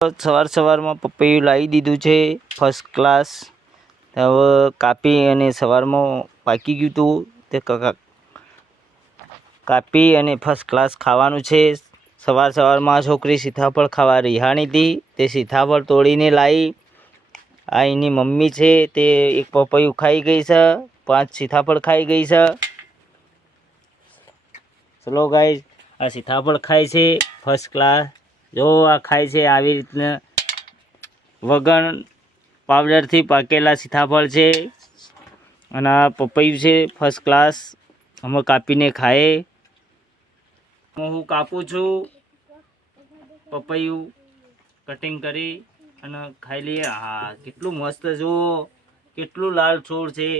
સવાર સવારમાં પપૈયું લાવી દીધું છે ફર્સ્ટ ક્લાસ હવે કાપી અને સવારમાં પાકી ગયું હતું તે કાપી અને ફર્સ્ટ ક્લાસ ખાવાનું છે. સવાર સવારમાં છોકરી સીતાફળ ખાવા રિહાણી હતી. તે સીતાફળ તોડીને લાવી. આ એની મમ્મી છે. તે એક પપૈયું ખાઈ ગઈ છે. પાંચ સીતાફળ ખાઈ ગઈ છે. ચલો ગાઈઝ આ સીતાફળ ખાય છે. ફર્સ્ટ ક્લાસ જો આ ખાય છે આવી રીતના. વગર પાવડરથી પાકેલા સીતાફળ છે. અને આ પપૈયું છે ફર્સ્ટ ક્લાસ અમે કાપીને ખાઈએ. હું કાપું છું. પપૈયું કટિંગ કરી અને ખાઈ લઈએ. હા કેટલું મસ્ત જુઓ. કેટલું લાલ છોડ છે.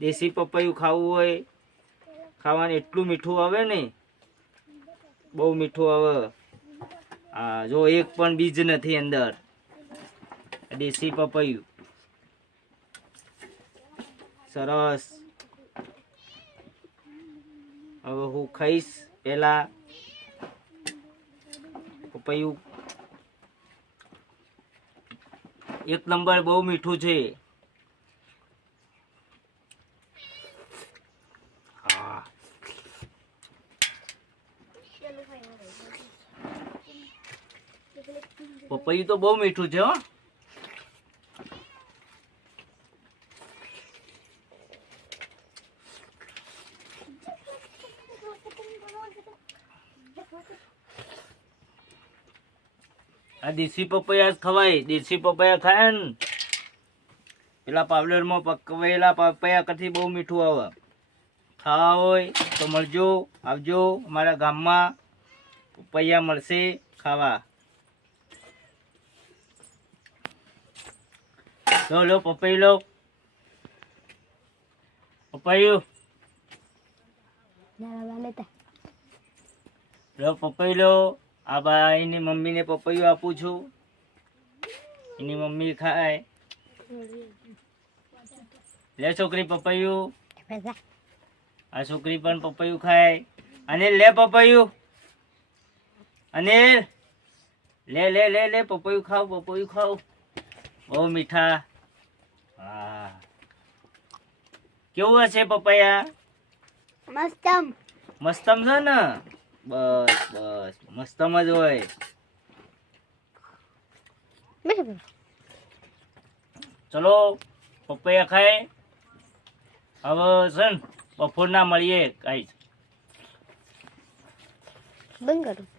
દેશી પપૈયું ખાવું હોય, ખાવાનું એટલું મીઠું આવે ને બહુ મીઠું આવે. હા જો એક પણ બીજ નથી અંદર. દેશી પપૈયું. સરસ. હવે હું ખાઈશ પહેલા પપૈયું. એક નંબર બહુ મીઠું છે. પપૈયું તો બહુ મીઠું છે, હો. આ દેશી પપૈયા ખવાય, દેશી પપૈયા ખાય ને. પેલા પાવડરમાં પકવેલા પપૈયા કરતી બહુ મીઠું આવે. ખાવા હોય તો મળજો, આવજો, અમારા ગામમાં પપૈયા મળશે ખાવા. લો લો પપૈયું લો. પપૈયું લો. પપૈયું લો આ બા એની મમ્મીને પપૈયું આપું છું. એની મમ્મી ખાય. લે છોકરી પપૈયું આ છોકરી પણ પપૈયું ખાય. અનિલ લે પપૈયું અનિલ. લે લે લે લે પપૈયું ખાવ પપૈયું ખાવ બહુ મીઠા. હા. કેવું હશે પપૈયા? મસ્તમ. મસ્તમ છે ને? બસ બસ. મસ્તમ જ હોય. ચલો પપૈયા ખાય. હવે છે ને બપોરના મળીએ કાંઈ બંધ